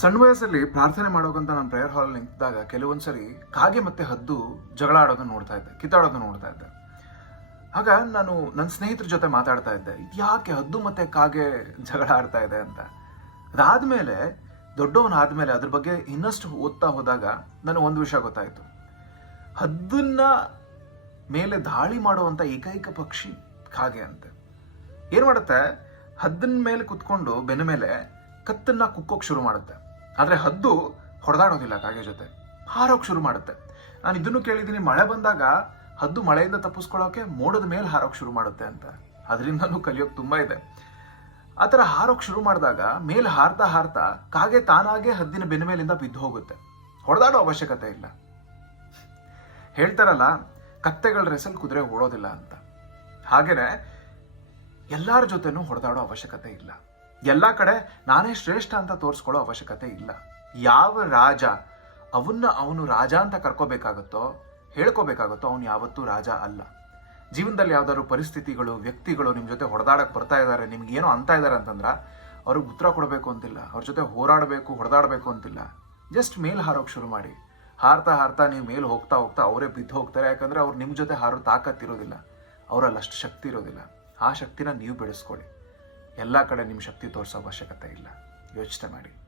ಸಣ್ಣ ವಯಸ್ಸಲ್ಲಿ ಪ್ರಾರ್ಥನೆ ಮಾಡೋಕಂತ ನಾನು ಪ್ರೇಯರ್ ಹಾಲ್ ನಿಂತಿದ್ದಾಗ ಕೆಲವೊಂದ್ಸರಿ ಕಾಗೆ ಮತ್ತೆ ಹದ್ದು ಜಗಳ ಆಡೋದನ್ನ ನೋಡ್ತಾ ಇದ್ದೆ, ಕಿತ್ತಾಡೋದನ್ನ ನೋಡ್ತಾ ಇದ್ದೆ. ಆಗ ನಾನು ನನ್ನ ಸ್ನೇಹಿತರ ಜೊತೆ ಮಾತಾಡ್ತಾ ಇದ್ದೆ ಯಾಕೆ ಹದ್ದು ಮತ್ತೆ ಕಾಗೆ ಜಗಳ ಆಡ್ತಾ ಇದೆ ಅಂತ. ಅದಾದ್ಮೇಲೆ ದೊಡ್ಡವನಾದ್ಮೇಲೆ ಅದ್ರ ಬಗ್ಗೆ ಇನ್ನಷ್ಟು ಓದ್ತಾ ಹೋದಾಗ ನನಗೆ ಒಂದು ವಿಷಯ ಗೊತ್ತಾಯಿತು. ಹದ್ದನ್ನ ಮೇಲೆ ದಾಳಿ ಮಾಡುವಂತ ಏಕೈಕ ಪಕ್ಷಿ ಕಾಗೆ ಅಂತೆ. ಏನು ಮಾಡುತ್ತೆ? ಹದ್ದಿನ ಮೇಲೆ ಕುತ್ಕೊಂಡು ಬೆನ್ನ ಮೇಲೆ ಕತ್ತನ್ನ ಕುಕ್ಕೋಕ್ ಶುರು ಮಾಡುತ್ತೆ. ಆದ್ರೆ ಹದ್ದು ಹೊಡೆದಾಡೋದಿಲ್ಲ ಕಾಗೆ ಜೊತೆ. ಹಾರೋಕ್ ಶುರು ಮಾಡುತ್ತೆ. ನಾನು ಇದನ್ನು ಕೇಳಿದ್ದೀನಿ, ಮಳೆ ಬಂದಾಗ ಹದ್ದು ಮಳೆಯಿಂದ ತಪ್ಪಿಸ್ಕೊಳ್ಳೋಕೆ ಮೋಡದ ಮೇಲೆ ಹಾರೋಕ್ ಶುರು ಮಾಡುತ್ತೆ ಅಂತ. ಅದರಿಂದನೂ ಕಲಿಯೋಕೆ ತುಂಬ ಇದೆ. ಆ ಥರ ಹಾರೋಕ್ ಶುರು ಮಾಡಿದಾಗ ಮೇಲೆ ಹಾರ್ತಾ ಹಾರ್ತಾ ಕಾಗೆ ತಾನಾಗೆ ಹದ್ದಿನ ಬೆನ್ನ ಮೇಲಿಂದ ಬಿದ್ದು ಹೋಗುತ್ತೆ. ಹೊಡೆದಾಡೋ ಅವಶ್ಯಕತೆ ಇಲ್ಲ. ಹೇಳ್ತಾರಲ್ಲ, ಕತ್ತೆಗಳ ರೆಸಲ್ ಕುದುರೆ ಓಡೋದಿಲ್ಲ ಅಂತ. ಹಾಗೇನೆ ಎಲ್ಲಾರ ಜೊತೆನೂ ಹೊಡೆದಾಡೋ ಅವಶ್ಯಕತೆ ಇಲ್ಲ. ಎಲ್ಲಾ ಕಡೆ ನಾನೇ ಶ್ರೇಷ್ಠ ಅಂತ ತೋರಿಸ್ಕೊಳ್ಳೋ ಅವಶ್ಯಕತೆ ಇಲ್ಲ. ಯಾವ ರಾಜ ಅವನ್ನ ಅವನು ರಾಜ ಅಂತ ಕರ್ಕೋಬೇಕಾಗತ್ತೋ, ಹೇಳ್ಕೋಬೇಕಾಗತ್ತೋ ಅವನು ಯಾವತ್ತೂ ರಾಜ ಅಲ್ಲ. ಜೀವನದಲ್ಲಿ ಯಾವ್ದಾದ್ರು ಪರಿಸ್ಥಿತಿಗಳು, ವ್ಯಕ್ತಿಗಳು ನಿಮ್ಮ ಜೊತೆ ಹೊಡೆದಾಡಕ್ಕೆ ಬರ್ತಾ ಇದ್ದಾರೆ ನಿಮ್ಗೆ ಏನೋ ಅಂತ ಇದ್ದಾರೆ ಅಂತಂದ್ರೆ ಅವ್ರಿಗೆ ಉತ್ತರ ಕೊಡಬೇಕು ಅಂತಿಲ್ಲ. ಅವ್ರ ಜೊತೆ ಹೋರಾಡಬೇಕು, ಹೊಡೆದಾಡಬೇಕು ಅಂತಿಲ್ಲ. ಜಸ್ಟ್ ಮೇಲ್ ಹಾರೋಕೆ ಶುರು ಮಾಡಿ. ಹಾರ್ತಾ ಹಾರ್ತಾ ನೀವು ಮೇಲ್ ಹೋಗ್ತಾ ಹೋಗ್ತಾ ಅವರೇ ಬಿದ್ದು ಹೋಗ್ತಾರೆ, ಯಾಕಂದ್ರೆ ಅವ್ರು ನಿಮ್ಮ ಜೊತೆ ಹಾರೋ ತಾಕತ್ತಿರೋದಿಲ್ಲ ಅವರಲ್ಲಿ ಅಷ್ಟು ಶಕ್ತಿ ಇರೋದಿಲ್ಲ. ಆ ಶಕ್ತಿನ ನೀವು ಬೆಳೆಸ್ಕೊಳ್ಳಿ. ಎಲ್ಲ ಕಡೆ ನಿಮ್ಮ ಶಕ್ತಿ ತೋರಿಸೋ ಅವಶ್ಯಕತೆ ಇಲ್ಲ. ಯೋಚನೆ ಮಾಡಿ.